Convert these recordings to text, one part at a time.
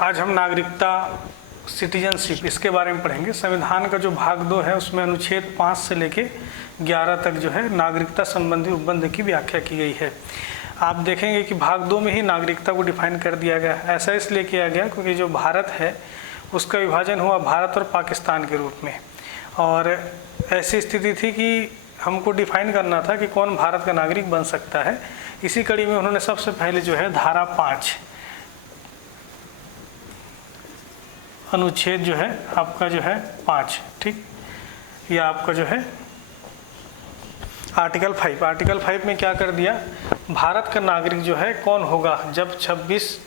आज हम नागरिकता सिटीजनशिप इसके बारे में पढ़ेंगे। संविधान का जो भाग 2 है उसमें अनुच्छेद 5 से लेके 11 तक जो है नागरिकता संबंधी उपबंध की व्याख्या की गई है। आप देखेंगे कि भाग 2 में ही नागरिकता को डिफाइन कर दिया गया। ऐसा इसलिए किया गया क्योंकि जो भारत है उसका विभाजन हुआ भारत और पाकिस्तान के रूप में, और ऐसी स्थिति थी कि हमको डिफाइन करना था कि कौन भारत का नागरिक बन सकता है। इसी कड़ी में उन्होंने सबसे पहले जो है धारा 5 अनुच्छेद जो है आपका जो है 5, ठीक, या आपका जो है आर्टिकल 5 में क्या कर दिया, भारत का नागरिक जो है कौन होगा जब 26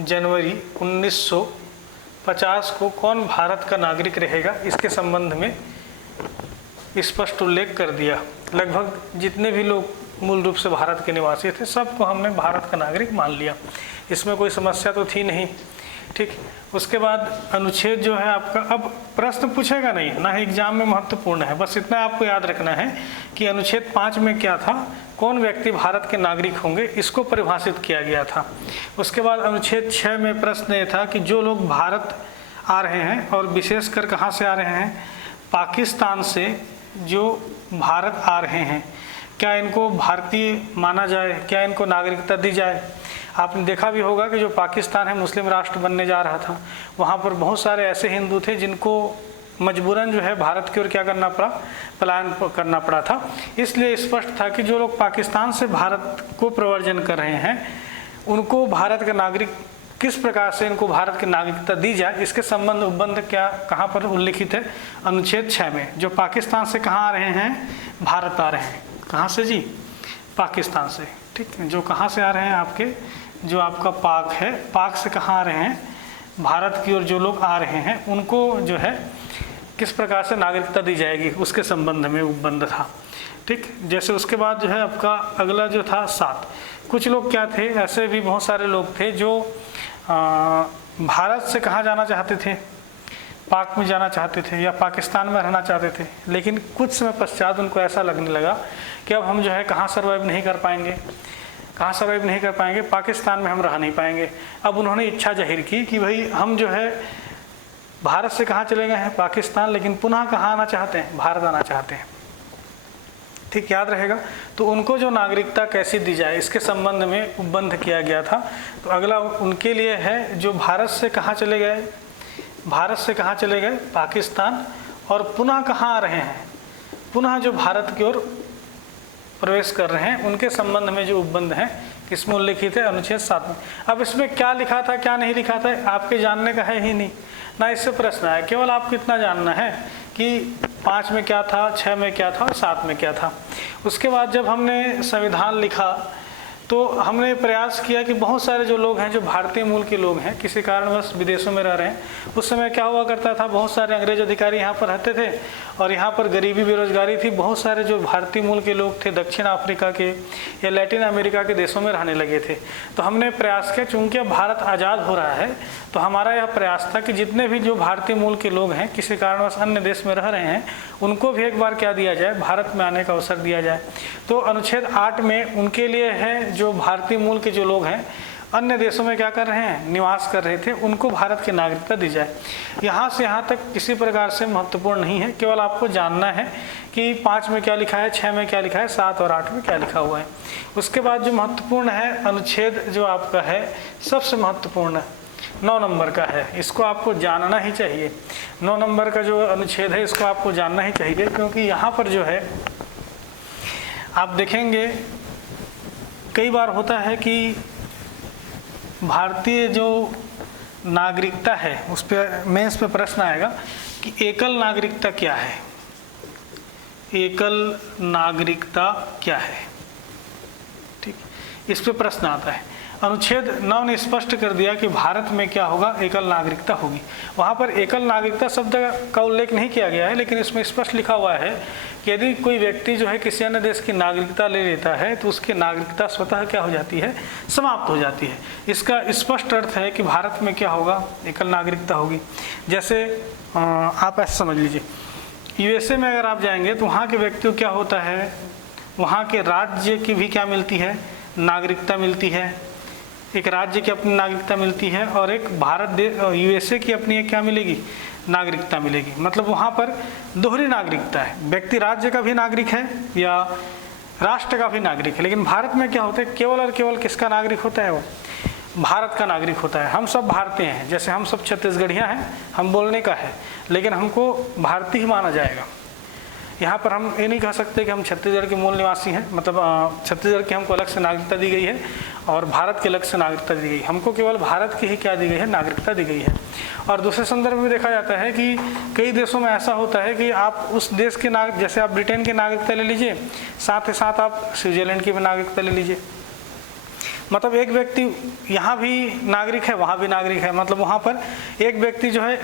जनवरी 1950 को कौन भारत का नागरिक रहेगा, इसके संबंध में स्पष्ट उल्लेख कर दिया। लगभग जितने भी लोग मूल रूप से भारत के निवासी थे सबको हमने भारत का नागरिक मान लिया, इसमें कोई समस्या तो थी नहीं, ठीक। उसके बाद अनुच्छेद जो है आपका, अब प्रश्न पूछेगा नहीं ना, एग्जाम में महत्वपूर्ण है, बस इतना आपको याद रखना है कि अनुच्छेद 5 में क्या था, कौन व्यक्ति भारत के नागरिक होंगे, इसको परिभाषित किया गया था। उसके बाद अनुच्छेद 6 में प्रश्न ये था कि जो लोग भारत आ रहे हैं और विशेषकर कहाँ से आ रहे हैं, पाकिस्तान से जो भारत आ रहे हैं, क्या इनको भारतीय माना जाए, क्या इनको नागरिकता दी जाए। आपने देखा भी होगा कि जो पाकिस्तान है मुस्लिम राष्ट्र बनने जा रहा था, वहाँ पर बहुत सारे ऐसे हिंदू थे जिनको मजबूरन जो है भारत की ओर क्या करना पड़ा, पलायन करना पड़ा था। इसलिए स्पष्ट था कि जो लोग पाकिस्तान से भारत को प्रवर्जन कर रहे हैं उनको भारत का नागरिक, किस प्रकार से इनको भारत की नागरिकता दी जाए, इसके संबंध उपबंध क्या कहाँ पर उल्लिखित है, अनुच्छेद 6 में। जो पाकिस्तान से कहाँ आ रहे हैं, भारत आ रहे हैं, कहाँ से जी, पाकिस्तान से, ठीक। जो कहाँ से आ रहे हैं आपके, जो आपका पाक है, पाक से कहाँ आ रहे हैं, भारत की ओर जो लोग आ रहे हैं उनको जो है किस प्रकार से नागरिकता दी जाएगी, उसके संबंध में उपबंध था, ठीक। जैसे उसके बाद जो है आपका अगला जो था 7, कुछ लोग क्या थे, ऐसे भी बहुत सारे लोग थे जो भारत से कहाँ जाना चाहते थे, पाक में जाना चाहते थे या पाकिस्तान में रहना चाहते थे, लेकिन कुछ समय पश्चात उनको ऐसा लगने लगा कि अब हम जो है कहाँ सर्वाइव नहीं कर पाएंगे, कहाँ सर्वाइव नहीं कर पाएंगे, पाकिस्तान में हम रह नहीं पाएंगे। अब उन्होंने इच्छा जाहिर की कि भाई हम जो है भारत से कहाँ चले गए हैं, पाकिस्तान, लेकिन पुनः कहाँ आना चाहते हैं, भारत आना चाहते हैं, ठीक, याद रहेगा। तो उनको जो नागरिकता कैसी दी जाए इसके संबंध में उपबंध किया गया था। तो अगला उनके लिए है जो भारत से कहाँ चले गए, भारत से कहाँ चले गए, पाकिस्तान, और पुनः कहाँ आ रहे हैं, पुनः जो भारत की ओर प्रवेश कर रहे हैं, उनके संबंध में जो उपबंध हैं किसमें उल्लिखित है, अनुच्छेद 7 में। अब इसमें क्या लिखा था क्या नहीं लिखा था आपके जानने का है ही नहीं ना, इससे प्रश्न आया। केवल आपको इतना जानना है कि 5 में क्या था, 6 में क्या था और 7 में क्या था। उसके बाद जब हमने संविधान लिखा तो हमने प्रयास किया कि बहुत सारे जो लोग हैं जो भारतीय मूल के लोग हैं, किसी कारणवश विदेशों में रह रहे हैं, उस समय क्या हुआ करता था, बहुत सारे अंग्रेज अधिकारी यहाँ पर रहते थे और यहाँ पर गरीबी बेरोजगारी थी। बहुत सारे जो भारतीय मूल के लोग थे दक्षिण अफ्रीका के या लैटिन अमेरिका के देशों में रहने लगे थे। तो हमने प्रयास किया, चूँकि अब भारत आज़ाद हो रहा है तो हमारा यह प्रयास था कि जितने भी जो भारतीय मूल के लोग हैं किसी कारणवश अन्य देश में रह रहे हैं उनको भी एक बार क्या दिया जाए, भारत में आने का अवसर दिया जाए। तो अनुच्छेद 8 में उनके लिए है जो भारतीय मूल के जो लोग हैं अन्य देशों में क्या कर रहे हैं, निवास कर रहे थे, उनको भारत की नागरिकता दी जाए। यहाँ से यहाँ तक किसी प्रकार से महत्वपूर्ण नहीं है, केवल आपको जानना है कि 5 में क्या लिखा है, 6 में क्या लिखा है, 7 और 8 में क्या लिखा हुआ है। उसके बाद जो महत्वपूर्ण है अनुच्छेद जो आपका है सबसे महत्वपूर्ण 9 नंबर का है, इसको आपको जानना ही चाहिए। 9 नंबर का जो अनुच्छेद है इसको आपको जानना ही चाहिए, क्योंकि यहाँ पर जो है आप देखेंगे कई बार होता है कि भारतीय जो नागरिकता है उस पर मेंस पे प्रश्न आएगा कि एकल नागरिकता क्या है, एकल नागरिकता क्या है, ठीक, इस पे प्रश्न आता है। अनुच्छेद 9 ने स्पष्ट कर दिया कि भारत में क्या होगा, एकल नागरिकता होगी। वहाँ पर एकल नागरिकता शब्द का उल्लेख नहीं किया गया है, लेकिन इसमें स्पष्ट लिखा हुआ है कि यदि कोई व्यक्ति जो है किसी अन्य देश की नागरिकता ले लेता है तो उसकी नागरिकता स्वतः क्या हो जाती है, समाप्त हो जाती है। इसका स्पष्ट अर्थ है कि भारत में क्या होगा, एकल नागरिकता होगी। जैसे आप ऐसे समझ लीजिए, यूएसए में अगर आप जाएंगे तो वहाँ के व्यक्ति को क्या होता है, वहाँ के राज्य की भी क्या मिलती है, नागरिकता मिलती है, एक राज्य की अपनी नागरिकता मिलती है और एक यूएसए की अपनी एक क्या मिलेगी, नागरिकता मिलेगी। मतलब वहाँ पर दोहरी नागरिकता है, व्यक्ति राज्य का भी नागरिक है या राष्ट्र का भी नागरिक है। लेकिन भारत में क्या होता है, केवल और केवल किसका नागरिक होता है, वो भारत का नागरिक होता है। हम सब भारतीय हैं, जैसे हम सब छत्तीसगढ़िया हैं, हम बोलने का है, लेकिन हमको भारतीय ही माना जाएगा। यहाँ पर हम ये नहीं कह सकते कि हम छत्तीसगढ़ के मूल निवासी हैं, मतलब छत्तीसगढ़ की हमको अलग से नागरिकता दी गई है और भारत के अलग से नागरिकता दी गई। हमको केवल भारत की ही क्या दी गई है, नागरिकता दी गई है। और दूसरे संदर्भ में देखा जाता है कि कई देशों में ऐसा होता है कि आप उस देश के जैसे आप ब्रिटेन की नागरिकता ले लीजिए, साथ ही साथ आप स्विट्जरलैंड की भी नागरिकता ले लीजिए। मतलब एक व्यक्ति यहाँ भी नागरिक है, वहाँ भी नागरिक है। मतलब वहाँ पर एक व्यक्ति जो है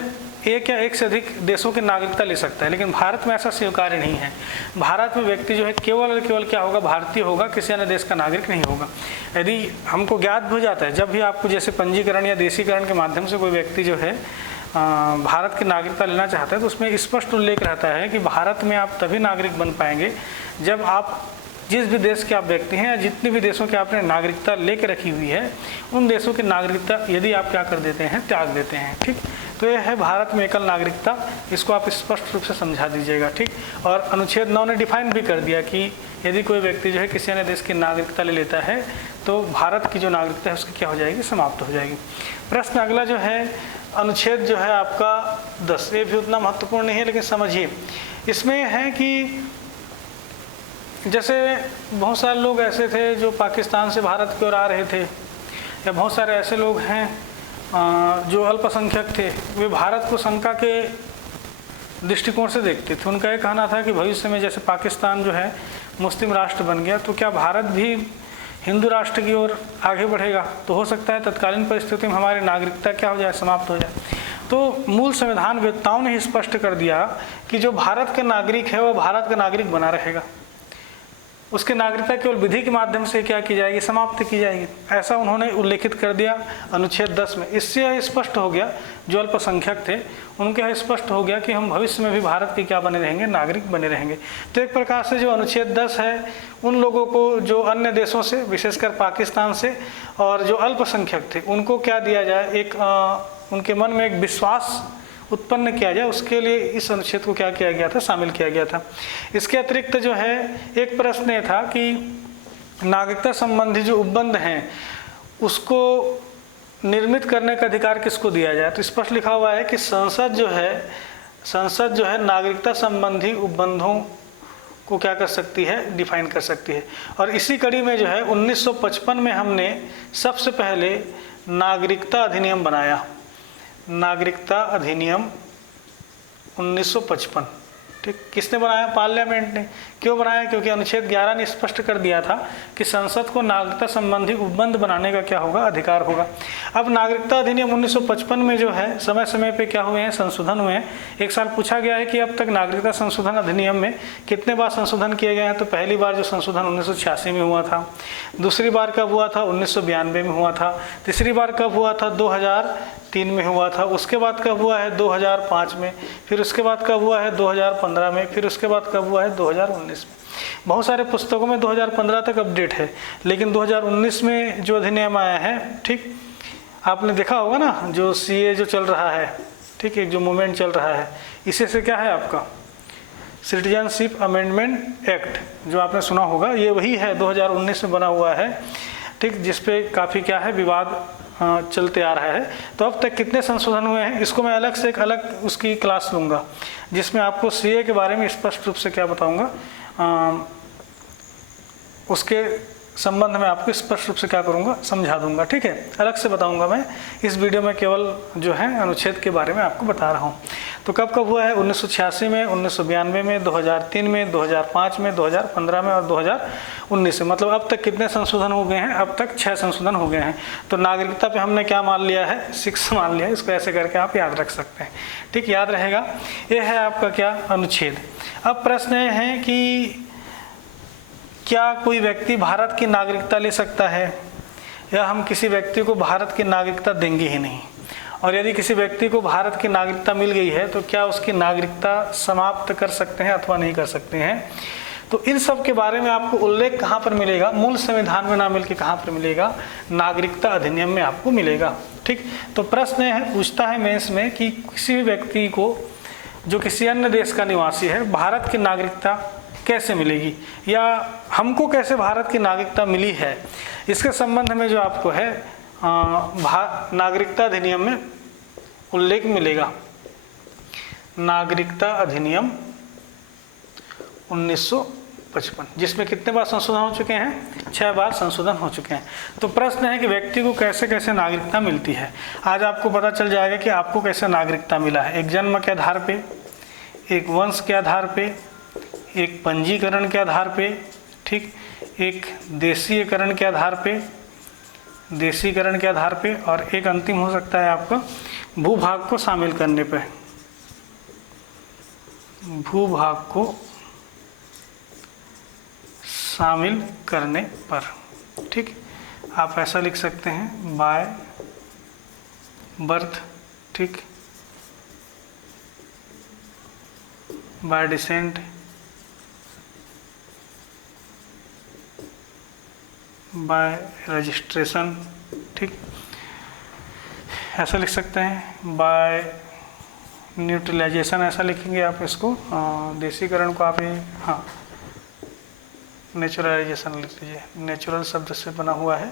एक या एक से अधिक देशों की नागरिकता ले सकता है, लेकिन भारत में ऐसा स्वीकार्य नहीं है। भारत में व्यक्ति जो है केवल और केवल क्या होगा, भारतीय होगा, किसी अन्य देश का नागरिक नहीं होगा। यदि हमको ज्ञात हो जाता है, जब भी आपको जैसे पंजीकरण या देशीकरण के माध्यम से कोई व्यक्ति जो है भारत की नागरिकता लेना चाहता है, तो उसमें स्पष्ट उल्लेख रहता है कि भारत में आप तभी नागरिक बन पाएंगे जब आप जिस भी देश के आप व्यक्ति हैं या जितने भी देशों की आपने नागरिकता लेकर रखी हुई है, उन देशों की नागरिकता यदि आप क्या कर देते हैं, त्याग देते हैं। ठीक, तो यह है भारत में एकल नागरिकता, इसको आप स्पष्ट रूप से समझा दीजिएगा। ठीक, और अनुच्छेद 9 ने डिफाइन भी कर दिया कि यदि कोई व्यक्ति जो है किसी अन्य देश की नागरिकता ले लेता है तो भारत की जो नागरिकता है उसकी क्या हो जाएगी, समाप्त हो जाएगी। प्रश्न अगला जो है अनुच्छेद जो है आपका 10, ये भी उतना महत्वपूर्ण नहीं है, लेकिन समझिए इसमें है कि जैसे बहुत सारे लोग ऐसे थे जो पाकिस्तान से भारत की ओर आ रहे थे, या बहुत सारे ऐसे लोग हैं जो अल्पसंख्यक थे, वे भारत को शंका के दृष्टिकोण से देखते थे। उनका ये कहना था कि भविष्य में जैसे पाकिस्तान जो है मुस्लिम राष्ट्र बन गया, तो क्या भारत भी हिंदू राष्ट्र की ओर आगे बढ़ेगा? तो हो सकता है तत्कालीन परिस्थिति में हमारी नागरिकता क्या हो जाए, समाप्त हो जाए। तो मूल संविधान वेत्ताओं ने ही स्पष्ट कर दिया कि जो भारत का नागरिक है वह भारत का नागरिक बना रहेगा, उसकी नागरिकता केवल विधि के माध्यम से क्या की जाएगी, समाप्त की जाएगी। ऐसा उन्होंने उल्लेखित कर दिया अनुच्छेद 10 में। इससे यह स्पष्ट हो गया, जो अल्पसंख्यक थे उनके यह स्पष्ट हो गया कि हम भविष्य में भी भारत के क्या बने रहेंगे, नागरिक बने रहेंगे। तो एक प्रकार से जो अनुच्छेद 10 है, उन लोगों को जो अन्य देशों से, विशेषकर पाकिस्तान से और जो अल्पसंख्यक थे, उनको क्या दिया जाए, एक उनके मन में एक विश्वास उत्पन्न किया जाए, उसके लिए इस अनुच्छेद को क्या किया गया था, शामिल किया गया था। इसके अतिरिक्त जो है एक प्रश्न ये था कि नागरिकता संबंधी जो उपबंध हैं उसको निर्मित करने का अधिकार किसको दिया जाए। तो स्पष्ट लिखा हुआ है कि संसद जो है नागरिकता संबंधी उपबंधों को क्या कर सकती है, डिफाइन कर सकती है। और इसी कड़ी में जो है 1955 में हमने सबसे पहले नागरिकता अधिनियम बनाया, नागरिकता अधिनियम 1955। ठीक, किसने बनाया, पार्लियामेंट ने। क्यों बनाया, क्योंकि अनुच्छेद 11 ने स्पष्ट कर दिया था कि संसद को नागरिकता संबंधी उपबंध बनाने का क्या होगा, अधिकार होगा। अब नागरिकता अधिनियम 1955 में जो है समय समय पे क्या हुए हैं, संशोधन हुए हैं। एक साल पूछा गया है कि अब तक नागरिकता संशोधन अधिनियम में कितने बार संशोधन किए गए हैं। तो पहली बार जो संशोधन 1986 में हुआ था, दूसरी बार कब हुआ था, 1992 में हुआ था, तीसरी बार कब हुआ था, 2003 में हुआ था, उसके बाद कब हुआ है, 2005 में, फिर उसके बाद कब हुआ है, 2015 में, फिर उसके बाद कब हुआ है, 2019 में। बहुत सारे पुस्तकों में 2015 तक अपडेट है, लेकिन 2019 में जो अधिनियम आया है, ठीक, आपने देखा होगा ना, जो सीए जो चल रहा है, ठीक, एक जो मूवमेंट चल रहा है, इसी से क्या है आपका सिटीजनशिप अमेंडमेंट एक्ट, जो आपने सुना होगा, ये वही है, 2019 में बना हुआ है। ठीक, जिसपे काफ़ी क्या है, विवाद चलते आ रहा है। तो अब तक कितने संशोधन हुए हैं, इसको मैं अलग से एक अलग उसकी क्लास लूँगा, जिसमें आपको सीए के बारे में स्पष्ट रूप से क्या बताऊँगा, उसके संबंध में आपको स्पष्ट रूप से क्या करूँगा, समझा दूंगा। ठीक है, अलग से बताऊंगा मैं। इस वीडियो में केवल जो है अनुच्छेद के बारे में आपको बता रहा हूँ। तो कब कब हुआ है, 1986 में, 1992 में, 2003 में, 2005 में, 2015 में और 2019 में। मतलब अब तक कितने संशोधन हो गए हैं, अब तक 6 संशोधन हो गए हैं। तो नागरिकता पे हमने क्या मान लिया है, 6 मान लिया है। इसको ऐसे करके आप याद रख सकते हैं। ठीक, याद रहेगा। ये है आपका क्या, अनुच्छेद। अब प्रश्न ये है कि क्या कोई व्यक्ति भारत की नागरिकता ले सकता है, या हम किसी व्यक्ति को भारत की नागरिकता देंगे ही नहीं। और यदि किसी व्यक्ति को भारत की नागरिकता मिल गई है तो क्या उसकी नागरिकता समाप्त कर सकते हैं अथवा नहीं कर सकते हैं। तो इन सब के बारे में आपको उल्लेख कहाँ पर मिलेगा? मूल संविधान में ना मिलकर कहाँ पर मिलेगा? नागरिकता अधिनियम में आपको मिलेगा। ठीक, तो प्रश्न है पूछता है मेंस में कि किसी भी व्यक्ति को जो किसी अन्य देश का निवासी है भारत की नागरिकता कैसे मिलेगी, या हमको कैसे भारत की नागरिकता मिली है, इसके संबंध में जो आपको है नागरिकता अधिनियम में उल्लेख मिलेगा। नागरिकता अधिनियम 1955, जिसमें कितने बार संशोधन हो चुके हैं? 6 बार संशोधन हो चुके हैं। तो प्रश्न है कि व्यक्ति को कैसे कैसे नागरिकता मिलती है। आज आपको पता चल जाएगा कि आपको कैसे नागरिकता मिला है। एक जन्म के आधार पे, एक वंश के आधार पे, एक पंजीकरण के आधार पे, ठीक, एक देशीयकरण के आधार पे, देशीकरण के आधार पे, और एक अंतिम हो सकता है आपका भूभाग को शामिल करने पे, भूभाग को शामिल करने पर। ठीक, आप ऐसा लिख सकते हैं बाय बर्थ, ठीक, बाय डिसेंट, बाय रजिस्ट्रेशन, ठीक, ऐसा लिख सकते हैं बाय न्यूट्रलाइजेशन, ऐसा लिखेंगे आप इसको। देशीकरण को आप हाँ नेचुरलाइजेशन लिख लीजिए, नेचुरल शब्द से बना हुआ है।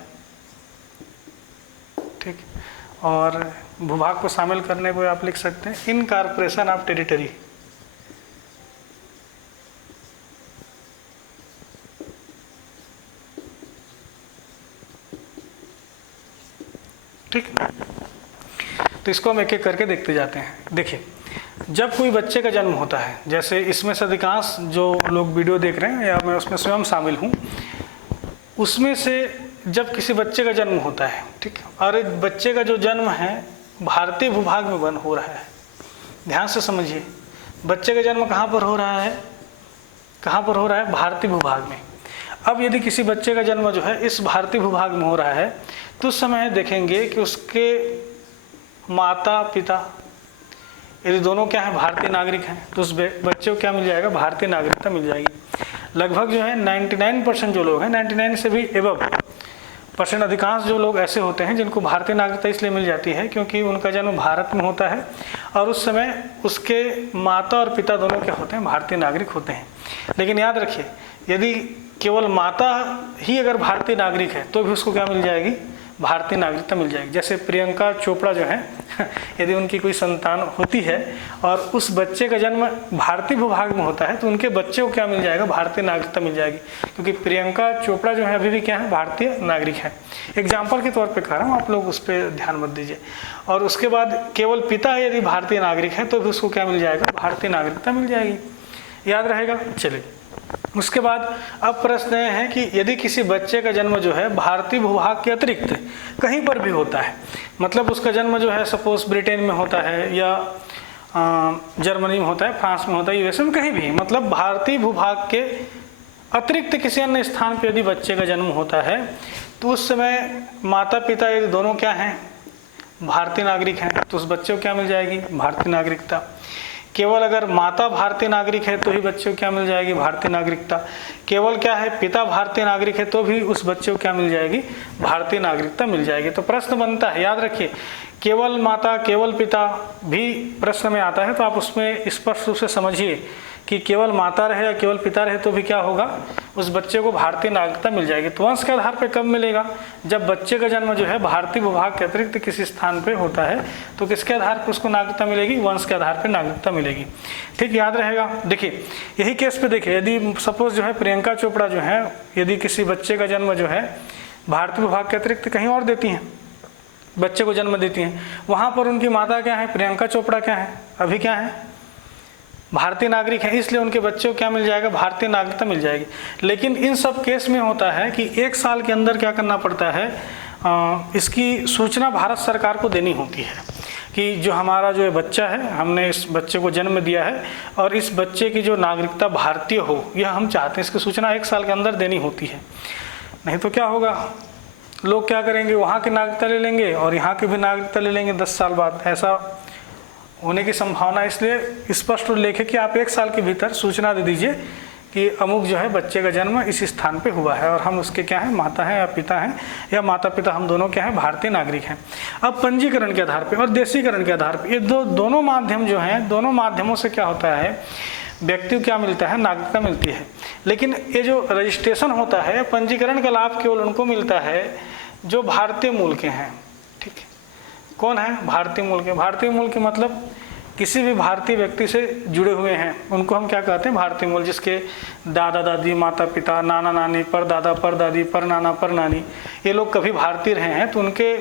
ठीक, और भूभाग को शामिल करने को आप लिख सकते हैं इनकॉर्पोरेशन ऑफ टेरिटरी। ठीक, तो इसको हम एक एक करके देखते जाते हैं। देखिए, जब कोई बच्चे का जन्म होता है, जैसे इसमें से अधिकांश जो लोग वीडियो देख रहे हैं या मैं उसमें स्वयं शामिल हूँ, उसमें से जब किसी बच्चे का जन्म होता है, ठीक, और बच्चे का जो जन्म है भारतीय भूभाग में बन हो रहा है। ध्यान से समझिए, बच्चे का जन्म कहाँ पर हो रहा है? कहाँ पर हो रहा है? भारतीय भूभाग में। अब यदि किसी बच्चे का जन्म जो है इस भारतीय भूभाग में हो रहा है, तो उस समय देखेंगे कि उसके माता पिता यदि दोनों क्या हैं? भारतीय नागरिक हैं, तो उस बच्चे को क्या मिल जाएगा? भारतीय नागरिकता मिल जाएगी। लगभग जो है 99% जो लोग हैं, 99 से भी एबव परसेंट अधिकांश जो लोग ऐसे होते हैं जिनको भारतीय नागरिकता इसलिए मिल जाती है क्योंकि उनका जन्म भारत में होता है और उस समय उसके माता और पिता दोनों क्या होते हैं? भारतीय नागरिक होते हैं। लेकिन याद रखिए, यदि केवल माता ही अगर भारतीय नागरिक है तो भी उसको क्या मिल जाएगी? भारतीय नागरिकता मिल जाएगी। जैसे प्रियंका चोपड़ा जो है यदि उनकी कोई संतान होती है और उस बच्चे का जन्म भारतीय भूभाग में होता है तो उनके बच्चे को क्या मिल जाएगा? भारतीय नागरिकता मिल जाएगी, क्योंकि प्रियंका चोपड़ा जो है अभी भी क्या है? भारतीय नागरिक है। एग्जाम्पल के तौर पे कह रहा हूँ, आप लोग उस पर ध्यान मत दीजिए। और उसके बाद केवल पिता यदि भारतीय नागरिक है तो भी उसको क्या मिल जाएगा? भारतीय नागरिकता मिल जाएगी। याद रहेगा? चलिए, उसके बाद अब प्रश्न यह है कि यदि किसी बच्चे का जन्म जो है भारतीय भूभाग के अतिरिक्त कहीं पर भी होता है, मतलब उसका जन्म जो है सपोज ब्रिटेन में होता है या जर्मनी में होता है, फ्रांस में होता है, यूएसए में, कहीं भी, मतलब भारतीय भूभाग के अतिरिक्त किसी अन्य स्थान पर यदि बच्चे का जन्म होता है तो उस समय माता पिता यदि दोनों क्या हैं? भारतीय नागरिक हैं, तो उस बच्चे को क्या मिल जाएगी? भारतीय नागरिकता। केवल अगर माता भारतीय नागरिक है तो ही बच्चे को क्या मिल जाएगी? भारतीय नागरिकता। केवल क्या है? पिता भारतीय नागरिक है तो भी उस बच्चे को क्या मिल जाएगी? भारतीय नागरिकता मिल जाएगी। तो प्रश्न बनता है, याद रखिए, केवल माता केवल पिता भी प्रश्न में आता है तो आप उसमें स्पष्ट रूप से समझिए कि केवल माता रहे या केवल पिता रहे तो भी क्या होगा? उस बच्चे को भारतीय नागरिकता मिल जाएगी। तो वंश के आधार पर कब मिलेगा? जब बच्चे का जन्म जो है भारतीय भूभाग के अतिरिक्त किसी स्थान पे होता है तो किसके आधार पर उसको नागरिकता मिलेगी? वंश के आधार पर नागरिकता मिलेगी। ठीक, याद रहेगा। देखिए, यही केस पे देखिए, यदि सपोज जो है प्रियंका चोपड़ा जो है यदि किसी बच्चे का जन्म जो है भारतीय भूभाग के अतिरिक्त कहीं और देती हैं, बच्चे को जन्म देती हैं, वहाँ पर उनकी माता क्या है? प्रियंका चोपड़ा क्या है? अभी क्या है? भारतीय नागरिक है, इसलिए उनके बच्चे को क्या मिल जाएगा? भारतीय नागरिकता मिल जाएगी। लेकिन इन सब केस में होता है कि 1 साल के अंदर क्या करना पड़ता है? इसकी सूचना भारत सरकार को देनी होती है कि जो हमारा जो बच्चा है, हमने इस बच्चे को जन्म दिया है और इस बच्चे की जो नागरिकता भारतीय हो यह हम चाहते हैं। इसकी सूचना 1 साल के अंदर देनी होती है। नहीं तो क्या होगा? लोग क्या करेंगे? वहाँ की नागरिकता ले लेंगे और यहाँ की भी नागरिकता ले लेंगे 10 साल बाद। ऐसा होने की संभावना, इसलिए स्पष्ट उल्लेख है कि आप 1 साल के भीतर सूचना दे दीजिए कि अमुक जो है बच्चे का जन्म इस स्थान पे हुआ है और हम उसके क्या हैं, माता हैं या पिता हैं, या माता पिता हम दोनों क्या हैं, भारतीय नागरिक हैं। अब पंजीकरण के आधार पे और देशीकरण के आधार पे ये दोनों माध्यम जो हैं, दोनों माध्यमों से क्या होता है, व्यक्ति को क्या मिलता है, नागरिकता मिलती है। लेकिन ये जो रजिस्ट्रेशन होता है, पंजीकरण का लाभ केवल उनको मिलता है जो भारतीय मूल के हैं। ठीक है, कौन है, भारतीय मूल के। भारतीय मूल के मतलब किसी भी भारतीय व्यक्ति से जुड़े हुए हैं, उनको हम क्या कहते हैं, भारतीय मूल। जिसके दादा दादी, माता पिता, नाना नानी, परदादा परदादी, परनाना परनानी, ये लोग कभी भारतीय रहे हैं, तो उनके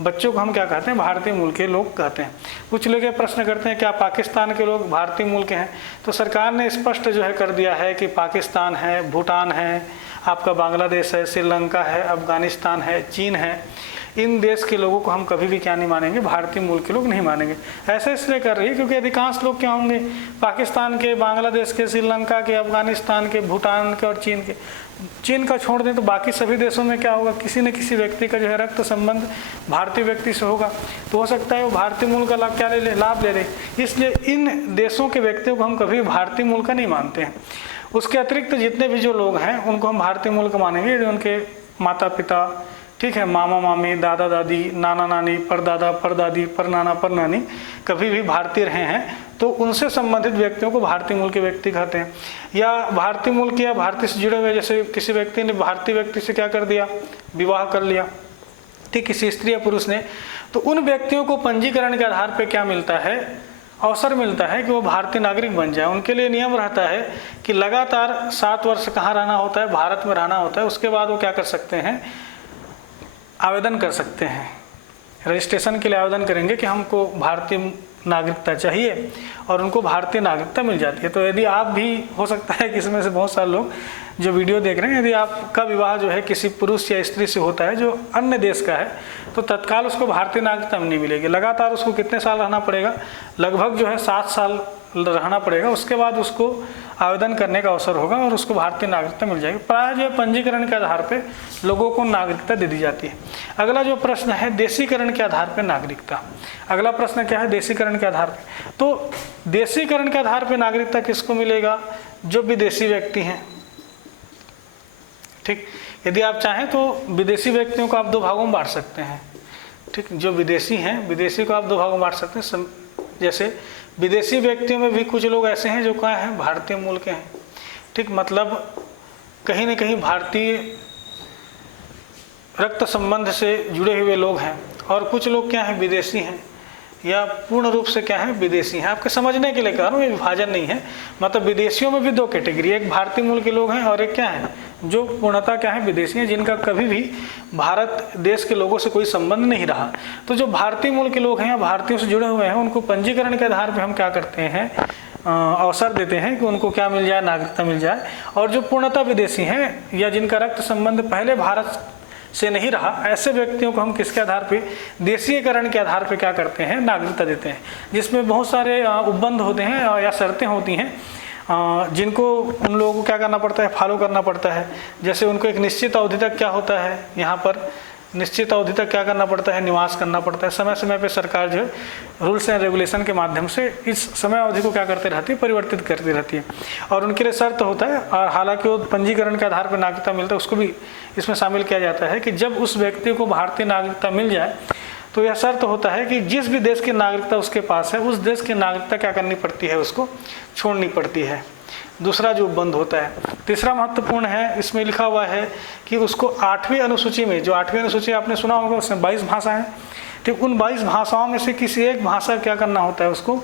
बच्चों को हम क्या कहते हैं, भारतीय मूल के लोग कहते हैं। कुछ लोग ये प्रश्न करते हैं क्या पाकिस्तान के लोग भारतीय मूल के हैं, तो सरकार ने स्पष्ट जो है कर दिया है कि पाकिस्तान है, भूटान है, आपका बांग्लादेश है, श्रीलंका है, अफगानिस्तान है, चीन है, इन देश के लोगों को हम कभी भी क्या नहीं मानेंगे, भारतीय मूल के लोग नहीं मानेंगे। ऐसा इसलिए कर रही है क्योंकि अधिकांश लोग क्या होंगे, पाकिस्तान के, बांग्लादेश के, श्रीलंका के, अफगानिस्तान के, भूटान के और चीन के। चीन का छोड़ दें तो बाकी सभी देशों में क्या होगा, किसी न किसी व्यक्ति का जो है रक्त संबंध भारतीय व्यक्ति से होगा, तो हो सकता है वो भारतीय मूल का लाभ क्या लाभ ले रहे। इसलिए इन देशों के व्यक्तियों को हम कभी भारतीय मूल का नहीं मानते हैं। उसके अतिरिक्त जितने भी जो लोग हैं उनको हम भारतीय मूल का मानेंगे, जो उनके माता पिता, ठीक है, मामा मामी, दादा दादी, नाना नानी, परदादा परदादी, परनाना परनानी कभी भी भारतीय रहे हैं, तो उनसे संबंधित व्यक्तियों को भारतीय मूल के व्यक्ति कहते हैं। या भारतीय मूल के या भारतीय से जुड़े हुए, जैसे किसी व्यक्ति ने भारतीय व्यक्ति से क्या कर दिया, विवाह कर लिया, ठीक, किसी स्त्री या पुरुष ने, तो उन व्यक्तियों को पंजीकरण के आधार पर क्या मिलता है, अवसर मिलता है कि वो भारतीय नागरिक बन जाए। उनके लिए नियम रहता है कि लगातार 7 वर्ष कहाँ रहना होता है, भारत में रहना होता है। उसके बाद वो क्या कर सकते हैं, आवेदन कर सकते हैं, रजिस्ट्रेशन के लिए आवेदन करेंगे कि हमको भारतीय नागरिकता चाहिए, और उनको भारतीय नागरिकता मिल जाती है। तो यदि आप भी, हो सकता है कि इसमें से बहुत सारे लोग जो वीडियो देख रहे हैं, यदि आपका विवाह जो है किसी पुरुष या स्त्री से होता है जो अन्य देश का है, तो तत्काल उसको भारतीय नागरिकता नहीं मिलेगी। लगातार उसको कितने साल रहना पड़ेगा, लगभग जो है 7 साल रहना पड़ेगा। उसके बाद उसको आवेदन करने का अवसर होगा और उसको भारतीय नागरिकता मिल जाएगी। प्रायः जो पंजीकरण के आधार पे लोगों को नागरिकता दे दी जाती है। अगला जो प्रश्न है, देशीकरण के आधार पे नागरिकता। अगला प्रश्न क्या है, देशीकरण के आधार पे। तो देशीकरण के आधार पे नागरिकता किसको मिलेगा, जो विदेशी व्यक्ति हैं। ठीक, यदि आप चाहें तो विदेशी व्यक्तियों को आप 2 भागों में बांट सकते हैं। ठीक, जो विदेशी हैं, विदेशी को आप 2 भागों में बांट सकते हैं। जैसे विदेशी व्यक्तियों में भी कुछ लोग ऐसे हैं जो क्या हैं, भारतीय मूल के हैं। ठीक, मतलब कहीं न कहीं भारतीय रक्त संबंध से जुड़े हुए लोग हैं, और कुछ लोग क्या हैं, विदेशी हैं, या पूर्ण रूप से क्या है, विदेशी हैं। आपके समझने के लिए कह रहा हूँ, ये विभाजन नहीं है। मतलब विदेशियों में भी 2 कैटेगरी, एक भारतीय मूल के लोग हैं और एक क्या है, जो पूर्णतः क्या है, विदेशी हैं, जिनका कभी भी भारत देश के लोगों से कोई संबंध नहीं रहा। तो जो भारतीय मूल के लोग हैं या भारतीयों से जुड़े हुए हैं, उनको पंजीकरण के आधार पर हम क्या करते हैं, अवसर देते हैं कि उनको क्या मिल जाए, नागरिकता मिल जाए। और जो पूर्णतः विदेशी हैं या जिनका रक्त संबंध पहले भारत से नहीं रहा, ऐसे व्यक्तियों को हम किसके आधार पे, देशीयकरण के आधार पे क्या करते हैं, नागरिकता देते हैं। जिसमें बहुत सारे उपबंध होते हैं या शर्तें होती हैं, जिनको उन लोगों को क्या करना पड़ता है, फॉलो करना पड़ता है। जैसे उनको एक निश्चित अवधि तक क्या होता है, यहाँ पर निश्चित अवधि तक क्या करना पड़ता है, निवास करना पड़ता है। समय समय पे सरकार जो है रूल्स एंड रेगुलेशन के माध्यम से इस समय अवधि को क्या करते रहती है, परिवर्तित करती रहती है। और उनके लिए शर्त होता है, और हालांकि वो पंजीकरण के आधार पर नागरिकता मिलता है, उसको भी इसमें शामिल किया जाता है कि जब उस व्यक्ति को भारतीय नागरिकता मिल जाए तो यह शर्त होता है कि जिस भी देश की नागरिकता उसके पास है, उस देश की नागरिकता क्या करनी पड़ती है, उसको छोड़नी पड़ती है। दूसरा जो बंद होता है। तीसरा महत्वपूर्ण है, इसमें लिखा हुआ है कि उसको 8वीं अनुसूची में, जो 8वीं अनुसूची आपने सुना होगा, उसमें 22 भाषा है। ठीक, उन 22 भाषाओं में से किसी एक भाषा क्या करना होता है, उसको,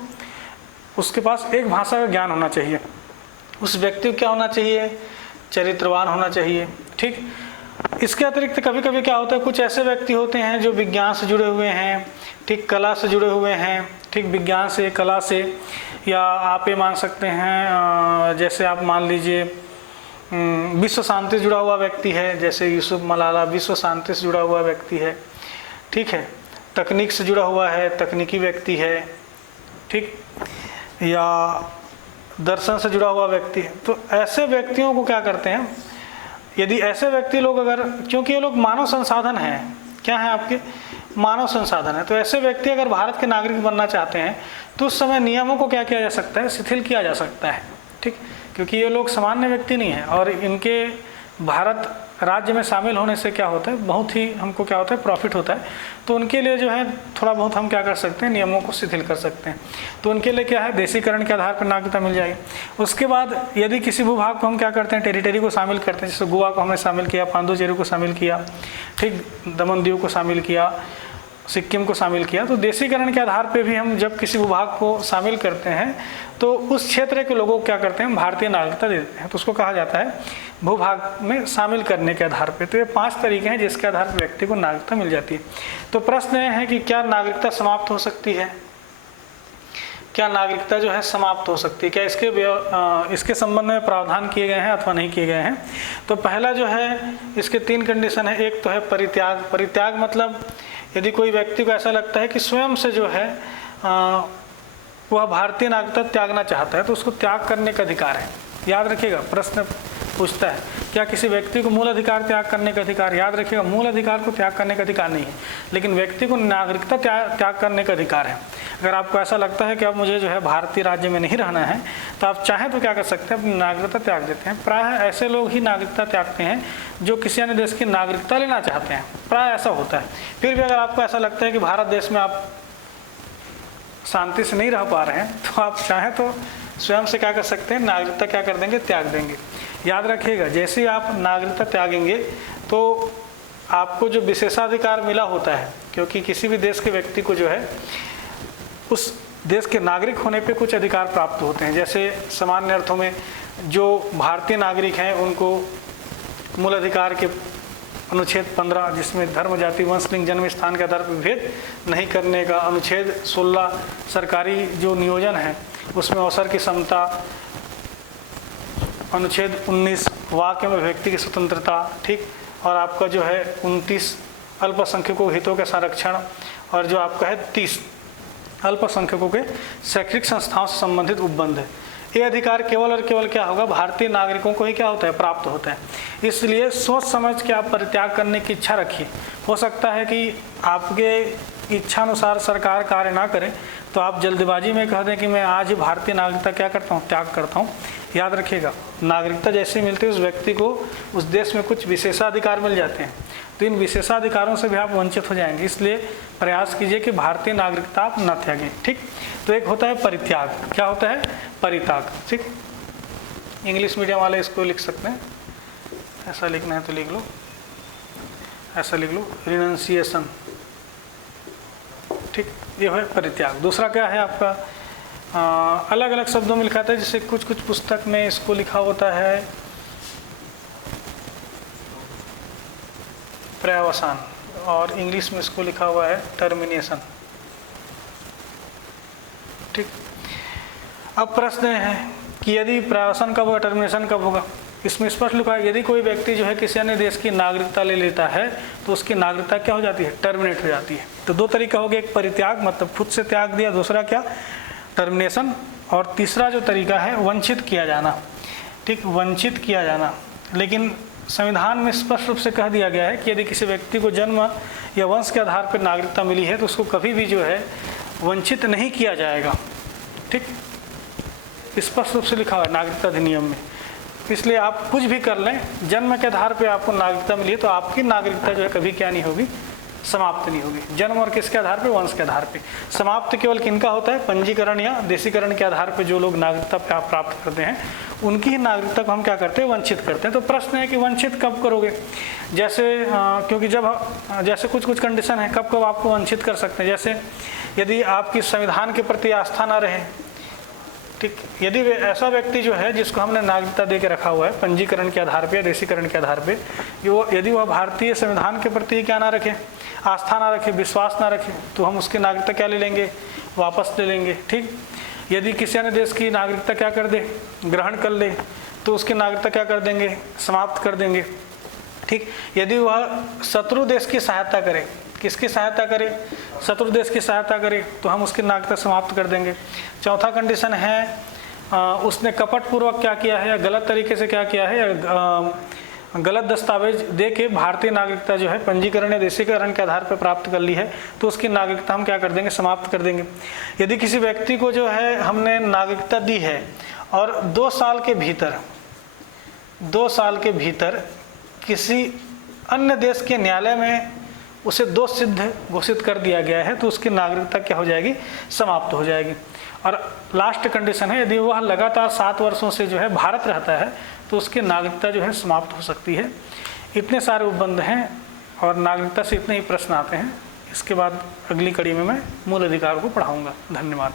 उसके पास एक भाषा का ज्ञान होना चाहिए। उस व्यक्ति को क्या होना चाहिए, चरित्रवान होना चाहिए। ठीक, इसके अतिरिक्त कभी कभी क्या होता है, कुछ ऐसे व्यक्ति होते हैं जो विज्ञान से जुड़े हुए हैं, ठीक, कला से जुड़े हुए हैं, ठीक, विज्ञान से, कला से, या आप ये मान सकते हैं, जैसे आप मान लीजिए विश्व शांति से जुड़ा हुआ व्यक्ति है, जैसे यूसुफ मलाला विश्व शांति से जुड़ा हुआ व्यक्ति है। ठीक है, तकनीक से जुड़ा हुआ है, तकनीकी व्यक्ति है। ठीक, या दर्शन से जुड़ा हुआ व्यक्ति है। तो ऐसे व्यक्तियों को क्या करते हैं, यदि ऐसे व्यक्ति लोग अगर, क्योंकि ये लोग मानव संसाधन हैं, क्या है आपके, मानव संसाधन है, तो ऐसे व्यक्ति अगर भारत के नागरिक बनना चाहते हैं तो उस समय नियमों को क्या किया जा सकता है, शिथिल किया जा सकता है। ठीक, क्योंकि ये लोग सामान्य व्यक्ति नहीं हैं और इनके भारत राज्य में शामिल होने से क्या होता है, बहुत ही हमको क्या होता है, प्रॉफिट होता है। तो उनके लिए जो है थोड़ा बहुत हम क्या कर सकते हैं, नियमों को शिथिल कर सकते हैं। तो उनके लिए क्या है, देशीकरण के आधार पर नागरिकता मिल जाएगी। उसके बाद यदि किसी भूभाग को हम क्या करते हैं, टेरिटरी को शामिल करते हैं, जैसे गोवा को हमने शामिल किया, पांडुचेरी को शामिल किया, ठीक, दमन दीव को शामिल किया, सिक्किम को शामिल किया। तो देशीकरण के आधार पे भी हम जब किसी भूभाग को शामिल करते हैं तो उस क्षेत्र के लोगों को क्या करते हैं, भारतीय नागरिकता दे देते हैं। तो उसको कहा जाता है भूभाग में शामिल करने के आधार पे। तो ये 5 तरीके हैं जिसके आधार पर व्यक्ति को नागरिकता मिल जाती है। तो प्रश्न ये है कि क्या नागरिकता समाप्त हो सकती है, क्या नागरिकता जो है समाप्त हो सकती है, क्या इसके संबंध में प्रावधान किए गए हैं अथवा नहीं किए गए हैं। तो पहला जो है, इसके 3 कंडीशन है। एक तो है परित्याग। परित्याग मतलब यदि कोई व्यक्ति को ऐसा लगता है कि स्वयं से जो है वह भारतीय नागरिकता त्यागना चाहता है तो उसको त्याग करने का अधिकार है। याद रखिएगा, प्रश्न पूछता है क्या किसी व्यक्ति को मूल अधिकार त्याग करने का अधिकार। याद रखिएगा, मूल अधिकार को त्याग करने का अधिकार नहीं है, लेकिन व्यक्ति को नागरिकता त्याग करने का अधिकार है। अगर आपको ऐसा लगता है कि अब मुझे जो है भारतीय राज्य में नहीं रहना है तो आप चाहें तो क्या कर सकते हैं, अपनी नागरिकता त्याग देते हैं। प्रायः ऐसे लोग ही नागरिकता त्यागते हैं जो किसी अन्य देश की नागरिकता लेना चाहते हैं, प्रायः ऐसा होता है। फिर भी अगर आपको ऐसा लगता है कि भारत देश में आप शांति से नहीं रह पा रहे हैं तो आप चाहें तो स्वयं से क्या कर सकते हैं, नागरिकता क्या कर देंगे, त्याग देंगे। याद रखिएगा, जैसे ही आप नागरिकता त्यागेंगे तो आपको जो विशेषाधिकार मिला होता है, क्योंकि किसी भी देश के व्यक्ति को जो है उस देश के नागरिक होने पे कुछ अधिकार प्राप्त होते हैं। जैसे सामान्य अर्थों में जो भारतीय नागरिक हैं उनको मूल अधिकार के अनुच्छेद 15, जिसमें धर्म, जाति, वंश, लिंग, जन्म स्थान के आधार पर भेद नहीं करने का, अनुच्छेद 16 सरकारी जो नियोजन है उसमें अवसर की समता, अनुच्छेद 19 वाक्य में व्यक्ति की स्वतंत्रता, ठीक, और आपका जो है 29 अल्पसंख्यकों हितों के संरक्षण, और जो आपका है 30 अल्पसंख्यकों के शैक्षिक संस्थाओं से संबंधित उपबंध है। ये अधिकार केवल और केवल क्या होगा, भारतीय नागरिकों को ही क्या होता है, प्राप्त होता है। इसलिए सोच समझ के आप परित्याग करने की इच्छा रखिए। हो सकता है कि आपके इच्छा अनुसार सरकार कार्य ना करे तो आप जल्दबाजी में कह दें कि मैं आज ही भारतीय नागरिकता क्या करता हूँ, त्याग करता हूँ। याद रखिएगा, नागरिकता जैसे मिलती है उस व्यक्ति को उस देश में कुछ विशेषाधिकार मिल जाते हैं, तो इन विशेषाधिकारों से भी आप वंचित हो जाएंगे। इसलिए प्रयास कीजिए कि भारतीय नागरिकता आप न त्यागें, ठीक। तो एक होता है परित्याग, क्या होता है, परित्याग, ठीक। इंग्लिश मीडियम वाले इसको लिख सकते हैं, ऐसा लिखना है तो लिख लो, ऐसा लिख लो, रिनंसिएशन, ठीक, ये है परित्याग। दूसरा क्या है आपका, अलग अलग शब्दों में लिखा था, जैसे कुछ कुछ पुस्तक में इसको लिखा होता है पर्यावसान, और इंग्लिश में इसको लिखा हुआ है टर्मिनेशन, ठीक। अब प्रश्न है कि यदि पर्यावसान कब होगा, टर्मिनेशन कब होगा। इसमें स्पष्ट लिखा है यदि कोई व्यक्ति जो है किसी अन्य देश की नागरिकता ले लेता है तो उसकी नागरिकता क्या हो जाती है, टर्मिनेट हो जाती है। तो 2 तरीका हो गया, एक परित्याग मतलब खुद से त्याग दिया, दूसरा क्या, टर्मिनेशन, और तीसरा जो तरीका है वंचित किया जाना, ठीक, वंचित किया जाना। लेकिन संविधान में स्पष्ट रूप से कह दिया गया है कि यदि किसी व्यक्ति को जन्म या वंश के आधार पर नागरिकता मिली है तो उसको कभी भी जो है वंचित नहीं किया जाएगा, ठीक, स्पष्ट रूप से लिखा हुआ है नागरिकता अधिनियम में। इसलिए आप कुछ भी कर लें, जन्म के आधार पर आपको नागरिकता मिली है तो आपकी नागरिकता जो है कभी क्या नहीं होगी, समाप्त नहीं होगी। जन्म और किसके आधार पे, वंश के आधार पे। समाप्त केवल किनका होता है, पंजीकरण या देशीकरण के आधार पे जो लोग नागरिकता प्राप्त करते हैं उनकी ही नागरिकता को हम क्या करते हैं, वंचित करते हैं। तो प्रश्न है कि वंचित कब करोगे, जैसे क्योंकि जैसे कुछ कुछ कंडीशन है कब कब आपको वंचित कर सकते हैं। जैसे यदि आपकी संविधान के प्रति आस्था ना रहे, ठीक, यदि ऐसा व्यक्ति जो है जिसको हमने नागरिकता दे के रखा हुआ है पंजीकरण के आधार पे या देशीकरण के आधार पे, यदि वह भारतीय संविधान के प्रति क्या ना रखे, आस्था ना रखे, विश्वास ना रखे, तो हम उसकी नागरिकता क्या ले लेंगे, वापस ले लेंगे, ठीक। यदि किसी अन्य देश की नागरिकता क्या कर दे, ग्रहण कर ले, तो उसकी नागरिकता क्या कर देंगे, समाप्त कर देंगे, ठीक। यदि वह शत्रु देश की सहायता करे, किसकी सहायता करे, शत्रु देश की सहायता करे, तो हम उसकी नागरिकता समाप्त कर देंगे। चौथा कंडीशन है उसने कपटपूर्वक क्या किया है या गलत तरीके से क्या किया है या गलत दस्तावेज दे के भारतीय नागरिकता जो है पंजीकरण या देशीकरण के आधार पर प्राप्त कर ली है, तो उसकी नागरिकता हम क्या कर देंगे, समाप्त कर देंगे। यदि किसी व्यक्ति को जो है हमने नागरिकता दी है और 2 साल के भीतर किसी अन्य देश के न्यायालय में उसे दोष सिद्ध घोषित कर दिया गया है तो उसकी नागरिकता क्या हो जाएगी, समाप्त हो जाएगी। और लास्ट कंडीशन है, यदि वह लगातार 7 वर्षों से जो है भारत रहता है तो उसकी नागरिकता जो है समाप्त हो सकती है। इतने सारे उपबंध हैं और नागरिकता से इतने ही प्रश्न आते हैं। इसके बाद अगली कड़ी में मैं मूल अधिकार को पढ़ाऊँगा। धन्यवाद।